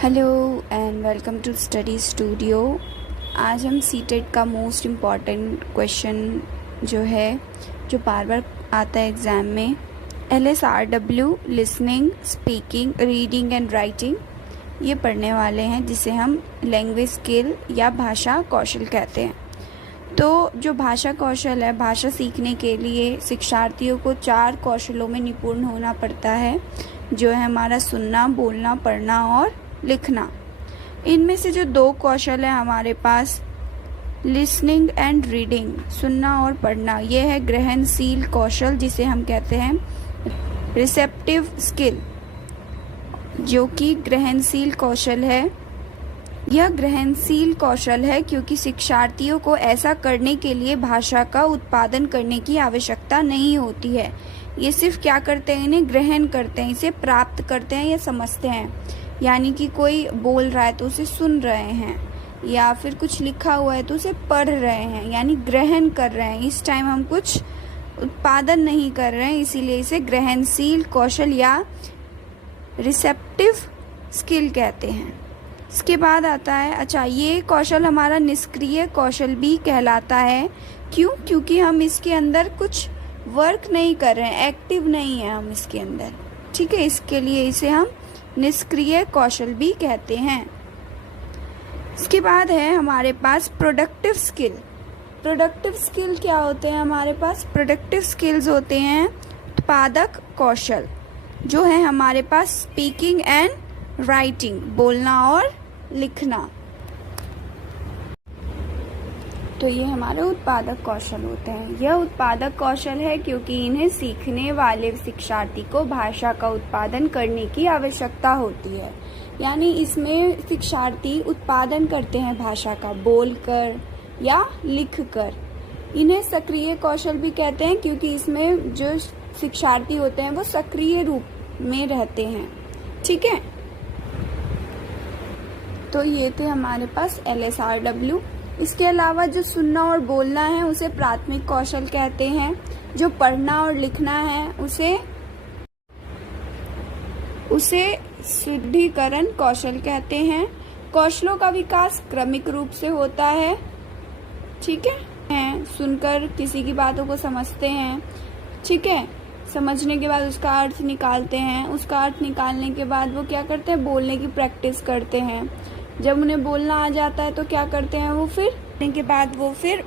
Hello and welcome to study studio. आज हम CTET का मोस्ट इम्पॉर्टेंट क्वेश्चन जो बार बार आता है एग्ज़ाम में, LSRW listening, speaking, reading and writing, ये पढ़ने वाले हैं, जिसे हम लैंग्वेज स्किल या भाषा कौशल कहते हैं। तो जो भाषा कौशल है, भाषा सीखने के लिए शिक्षार्थियों को 4 कौशलों में निपुण होना पड़ता है, जो है हमारा सुनना, बोलना, पढ़ना और लिखना। इनमें से जो 2 कौशल है हमारे पास, लिसनिंग एंड रीडिंग, सुनना और पढ़ना, ये है ग्रहणशील कौशल, जिसे हम कहते हैं रिसेप्टिव स्किल, जो कि ग्रहणशील कौशल है। यह ग्रहणशील कौशल है क्योंकि शिक्षार्थियों को ऐसा करने के लिए भाषा का उत्पादन करने की आवश्यकता नहीं होती है। ये सिर्फ क्या करते हैं, इन्हें ग्रहण करते हैं, इसे प्राप्त करते हैं या समझते हैं। यानी कि कोई बोल रहा है तो उसे सुन रहे हैं, या फिर कुछ लिखा हुआ है तो उसे पढ़ रहे हैं, यानी ग्रहण कर रहे हैं। इस टाइम हम कुछ उत्पादन नहीं कर रहे हैं, इसीलिए इसे ग्रहणशील कौशल या रिसेप्टिव स्किल कहते हैं। इसके बाद आता है, ये कौशल हमारा निष्क्रिय कौशल भी कहलाता है। क्यों? क्योंकि हम इसके अंदर कुछ वर्क नहीं कर रहे हैं, एक्टिव नहीं है हम इसके अंदर, ठीक है। इसके लिए इसे हम निष्क्रिय कौशल भी कहते हैं। इसके बाद है हमारे पास प्रोडक्टिव स्किल। प्रोडक्टिव स्किल क्या होते हैं हमारे पास? प्रोडक्टिव स्किल्स होते हैं उत्पादक कौशल, जो है हमारे पास स्पीकिंग एंड राइटिंग, बोलना और लिखना। तो ये हमारे उत्पादक कौशल होते हैं। यह उत्पादक कौशल है क्योंकि इन्हें सीखने वाले शिक्षार्थी को भाषा का उत्पादन करने की आवश्यकता होती है। यानी इसमें शिक्षार्थी उत्पादन करते हैं भाषा का, बोलकर या लिखकर। इन्हें सक्रिय कौशल भी कहते हैं क्योंकि इसमें जो शिक्षार्थी होते हैं वो सक्रिय रूप में रहते हैं, ठीक है। तो ये थे हमारे पास LSRW। इसके अलावा जो सुनना और बोलना है उसे प्राथमिक कौशल कहते हैं। जो पढ़ना और लिखना है उसे सुदृढ़ीकरण कौशल कहते हैं। कौशलों का विकास क्रमिक रूप से होता है, ठीक है। सुनकर किसी की बातों को समझते हैं, ठीक है। समझने के बाद उसका अर्थ निकालते हैं, उसका अर्थ निकालने के बाद वो क्या करते हैं, बोलने की प्रैक्टिस करते हैं। जब उन्हें बोलना आ जाता है तो क्या करते हैं, वो फिर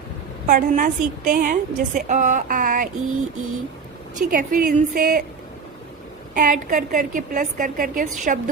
पढ़ना सीखते हैं, जैसे अ, आ, ई, ठीक है। फिर इनसे ऐड कर करके, प्लस कर करके शब्द